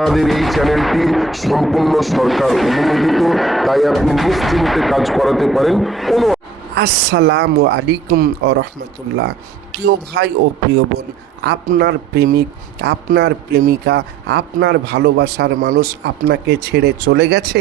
আমাদের এই চ্যানেলটি সম্পূর্ণ সরকার অনুমোদিত, তাই আপনি নিশ্চিন্তে কাজ করাতে পারেন। কোনো আসসালামু আলাইকুম ও রহমতুল্লাহ। প্রিয় ভাই ও প্রিয় বোন, আপনার প্রেমিক, আপনার প্রেমিকা, আপনার ভালোবাসার মানুষ আপনাকে ছেড়ে চলে গেছে,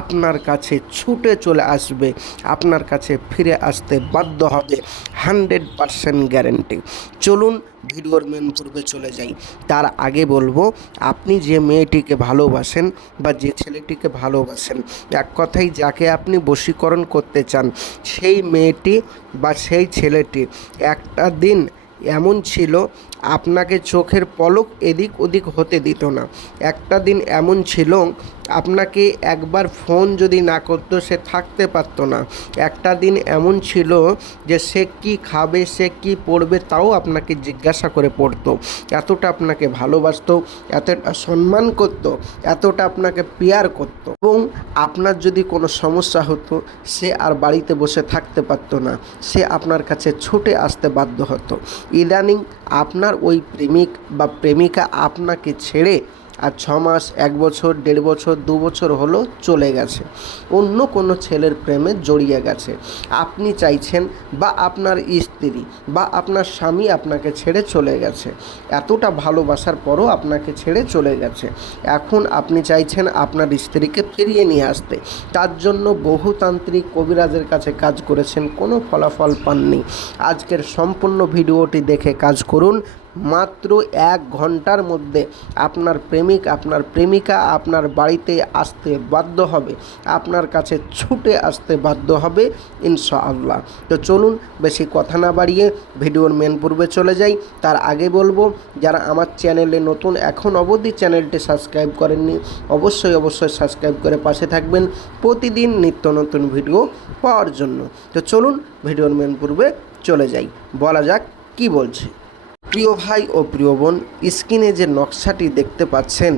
আপনার কাছে ছুটে চলে আসবে, আপনার কাছে ফিরে আসতে বাধ্য হবে, 100% গ্যারেন্টি। চলুন ভিডিওর মেন পূর্বে চলে যাই। তার আগে বলবো, আপনি যে মেয়েটিকে ভালোবাসেন বা যে ছেলেটিকে ভালোবাসেন, এক কথায় যাকে আপনি বশীকরণ করতে চান, সেই মেয়েটি বা সেই ছেলেটি একটা দিন এমন ছিল আপনাকে চোখের পলক এদিক ওদিক হতে দিত না। একটা দিন এমন ছিল আপনাকে একবার ফোন যদি না করতো সে থাকতে পারতো না। একটা দিন এমন ছিল যে সে কি খাবে, সে কি পড়বে তাও আপনাকে জিজ্ঞাসা করে পড়তো। এতটা আপনাকে ভালোবাসতো, এতটা সম্মান করতো, এতটা আপনাকে পেয়ার করতো। এবং আপনার যদি কোনো সমস্যা হতো সে আর বাড়িতে বসে থাকতে পারতো না, সে আপনার কাছে ছুটে আসতে বাধ্য হতো। ইদানিং আপনার ওই প্রেমিক বা প্রেমিকা আপনাকে ছেড়ে আর 6 মাস, 1 বছর, 1.5 বছর, 2 বছর হলো চলে গেছে, অন্য কোনো ছেলের প্রেমে জড়িয়ে গেছে। আপনি চাইছেন বা আপনার স্ত্রী বা আপনার স্বামী আপনাকে ছেড়ে চলে গেছে, এতটা ভালোবাসার পরও আপনাকে ছেড়ে চলে গেছে। এখন আপনি চাইছেন আপনার স্ত্রীকে ফিরিয়ে নিয়ে আসতে। তার জন্য বহুতান্ত্রিক কবিরাজের কাছে কাজ করেছেন, কোনো ফলাফল পাননি। আজকের সম্পূর্ণ ভিডিওটি দেখে কাজ করুন। মাত্র 1 ঘন্টার মধ্যে আপনার প্রেমিক, আপনার প্রেমিকা আপনার বাড়িতে আসতে বাধ্য হবে, আপনার কাছে ছুটে আসতে বাধ্য হবে ইনশাআল্লাহ। তো চলুন বেশি কথা না বাড়িয়ে ভিডিওর মেন পূর্বে চলে যাই। তার আগে বলবো, যারা আমার চ্যানেলে নতুন, এখন অবধি চ্যানেলটি সাবস্ক্রাইব করেননি, অবশ্যই সাবস্ক্রাইব করে পাশে থাকবেন প্রতিদিন নিত্য নতুন ভিডিও পাওয়ার জন্য। তো চলুন ভিডিওর মেন পূর্বে চলে যাই, বলা যাক কি বলছে। প্রিয় ভাই ও প্রিয় বোন, স্ক্রিনে যে নকশাটি দেখতে পাচ্ছেন,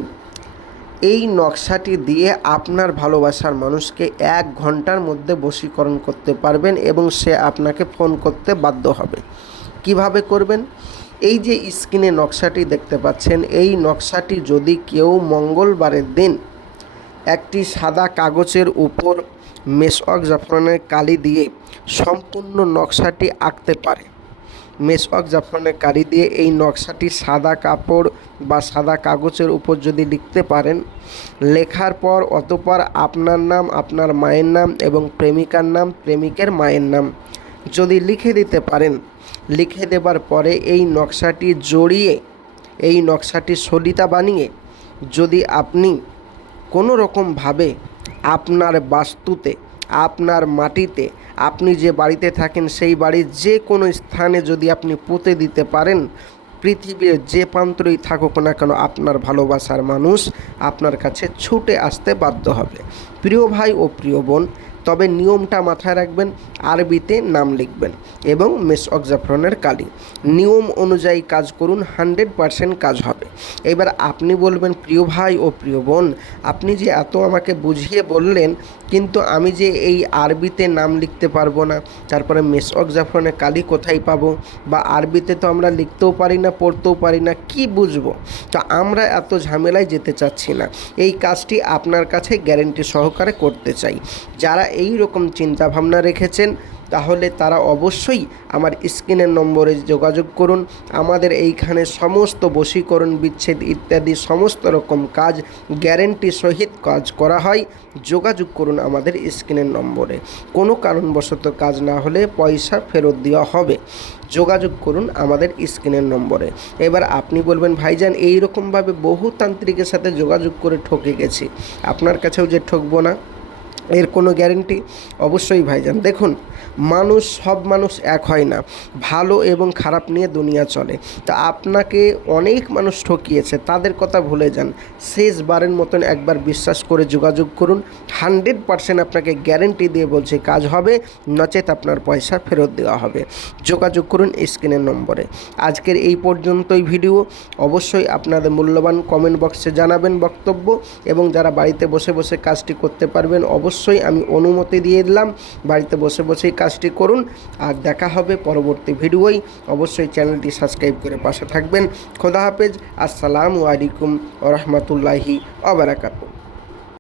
এই নকশাটি দিয়ে আপনার ভালোবাসার মানুষকে 1 ঘন্টার মধ্যে বশীকরণ করতে পারবেন এবং সে আপনাকে ফোন করতে বাধ্য হবে। কিভাবে করবেন? এই যে স্ক্রিনে নকশাটি দেখতে পাচ্ছেন, এই নকশাটি যদি কেউ মঙ্গলবারের দিন একটি সাদা কাগজের উপর মেশক জাফরানের কালি দিয়ে সম্পূর্ণ নকশাটি আঁকতে পারে, মেশক জাফরানের কালি দিয়ে এই নকশাটি সাদা কাপড় বা সাদা কাগজের উপর যদি লিখতে পারেন, লেখার পর অতঃপর আপনার নাম, আপনার মায়ের নাম এবং প্রেমিকার নাম, প্রেমিকের মায়ের নাম যদি লিখে দিতে পারেন, লিখে দেবার পরে এই নকশাটি জড়িয়ে, এই নকশাটি সলিতা বানিয়ে যদি আপনি কোনো রকমভাবে আপনার বাস্তুতে, আপনার মাটিতে, আপনি যে বাড়িতে থাকেন সেই বাড়ির যে কোনো স্থানে যদি আপনি পুঁতে দিতে পারেন, পৃথিবীর যে প্রান্তরেই থাকুক না কেন আপনার ভালোবাসার মানুষ আপনার কাছে ছুটে আসতে বাধ্য হবে। প্রিয় ভাই ও প্রিয় বোন, তবে নিয়মটা মাথায় রাখবেন, আরবিতে নাম লিখবেন এবং মেশক জাফরানের কালি, নিয়ম অনুযায়ী কাজ করুন, 100% কাজ হবে। এবার আপনি বলবেন, প্রিয় ভাই ও প্রিয় বোন, আপনি যে এত আমাকে বুঝিয়ে বললেন, কিন্তু আমি যে এই আরবিতে নাম লিখতে পারবো না, তারপরে মেশক জাফরানের কালি কোথায় পাবো, বা আরবিতে তো আমরা লিখতেও পারি না, পড়তেও পারি না, কি বুঝবো? তো আমরা এত ঝামেলায় যেতে চাচ্ছি না, এই কাজটি আপনার কাছে গ্যারেন্টি সহকারে করতে চাই। যারা এই রকম চিন্তাভাবনা রেখেছেন তাহলে তারা অবশ্যই আমার স্ক্রিনের নম্বরে যোগাযোগ করুন। আমাদের এইখানে সমস্ত বশীকরণ, বিচ্ছেদ ইত্যাদি সমস্ত রকম কাজ গ্যারেন্টি সহিত কাজ করা হয়। যোগাযোগ করুন আমাদের স্ক্রিনের নম্বরে। কোনো কারণবশত কাজ না হলে পয়সা ফেরত দেওয়া হবে। যোগাযোগ করুন আমাদের স্ক্রিনের নম্বরে। এবার আপনি বলবেন, ভাইজান এই রকমভাবে বহু তান্ত্রিকের সাথে যোগাযোগ করে ঠকে গেছি, আপনার কাছেও যে ঠকবো না এর কোনো গ্যারেন্টি? অবশ্যই ভাইজান। দেখুন, সব মানুষ এক হয় না, ভালো এবং খারাপ নিয়ে দুনিয়া চলে। তা আপনাকে অনেক মানুষ ঠকিয়েছে, তাদের কথা ভুলে যান, শেষবারের মতন একবার বিশ্বাস করে যোগাযোগ করুন। 100% আপনাকে গ্যারেন্টি দিয়ে বলছি কাজ হবে, নচেত আপনার পয়সা ফেরত দেওয়া হবে। যোগাযোগ করুন স্ক্রিনের নম্বরে। আজকের এই পর্যন্তই ভিডিও। অবশ্যই আপনাদের মূল্যবান কমেন্ট বক্সে জানাবেন বক্তব্য, এবং যারা বাড়িতে বসে বসে কাজটি করতে পারবেন অবশ্যই আমি অনুমতি দিয়ে দিলাম, বাড়িতে বসে বসেই কাজটি করুন। আর দেখা হবে পরবর্তী ভিডিওয়। অবশ্যই চ্যানেলটি সাবস্ক্রাইব করে পাশে থাকবেন। খোদা হাফেজ। আসসালামু আলাইকুম ওয়া রাহমাতুল্লাহি ওয়া বারাকাতুহু।